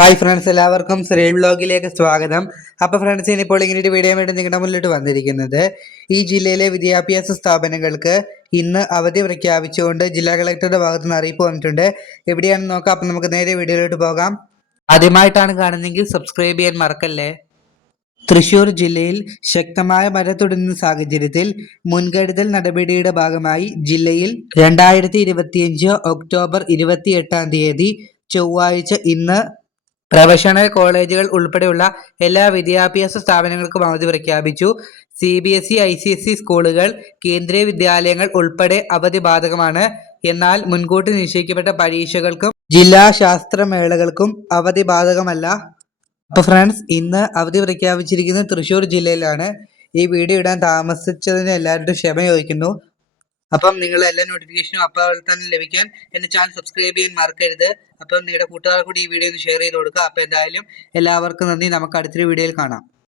Hi friends എല്ലാവർക്കും ശ്രീ ബ്ലോഗിലേക്ക് സ്വാഗതം. അപ്പോൾ ഫ്രണ്ട്സ് ഇനിയിപ്പോൾ ഇങ്ങനെ ഒരു വീഡിയോ വേണ്ടി നിങ്ങളുടെ മുന്നിലോട്ട് വന്നിരിക്കുന്നത്. ഈ ജില്ലയിലെ വിദ്യാഭ്യാസ സ്ഥാപനങ്ങൾക്ക് ഇന്ന് അവധി പ്രഖ്യാപിച്ചുകൊണ്ട് ജില്ലാ കളക്ടറുടെ ഭാഗത്ത് നിന്ന് അറിയിപ്പ് വന്നിട്ടുണ്ട്. എവിടെയാണെന്ന് നോക്കാം. അപ്പം നമുക്ക് നേരെ വീഡിയോയിലോട്ട് പോകാം. ആദ്യമായിട്ടാണ് കാണുന്നതെങ്കിൽ സബ്സ്ക്രൈബ് ചെയ്യാൻ മറക്കല്ലേ? തൃശൂർ ജില്ലയിൽ ശക്തമായ മഴ തുടരുന്ന സാഹചര്യത്തിൽ മുൻകരുതൽ നടപടിയുടെ ഭാഗമായി ജില്ലയിൽ രണ്ടായിരത്തി ഇരുപത്തിയഞ്ച് ഒക്ടോബർ ഇരുപത്തി എട്ടാം തീയതി ചൊവ്വാഴ്ച ഇന്ന് പ്രൊഫഷണൽ കോളേജുകൾ ഉൾപ്പെടെയുള്ള എല്ലാ വിദ്യാഭ്യാസ സ്ഥാപനങ്ങൾക്കും അവധി പ്രഖ്യാപിച്ചു. C B S E I C S E സ്കൂളുകൾ കേന്ദ്രീയ വിദ്യാലയങ്ങൾ ഉൾപ്പെടെ അവധി ബാധകമാണ് എന്നാൽ മുൻകൂട്ടി നിശ്ചയിക്കപ്പെട്ട പരീക്ഷകൾക്കും ജില്ലാ ശാസ്ത്രമേളകൾക്കും അവധി ബാധകമല്ല അപ്പോൾ ഫ്രണ്ട്സ് ഇന്ന് അവധി പ്രഖ്യാപിച്ചിരിക്കുന്നത് തൃശ്ശൂർ ജില്ലയിലാണ്. ഈ വീഡിയോ ഇടാൻ താമസിച്ചതിന് എല്ലാവരുടെയും ക്ഷമ ചോദിക്കുന്നു. അപ്പം നിങ്ങൾ എല്ലാ നോട്ടിഫിക്കേഷനും അപ്പോൾ തന്നെ ലഭിക്കാൻ എന്റെ ചാനൽ സബ്സ്ക്രൈബ് ചെയ്യാൻ മറക്കരുത്. അപ്പം നിങ്ങളുടെ കൂട്ടുകാർക്ക് കൂടി ഈ വീഡിയോ ഒന്ന് ഷെയർ ചെയ്ത് കൊടുക്കുക അപ്പം എന്തായാലും എല്ലാവർക്കും നന്ദി. നമുക്ക് അടുത്തൊരു വീഡിയോയിൽ കാണാം.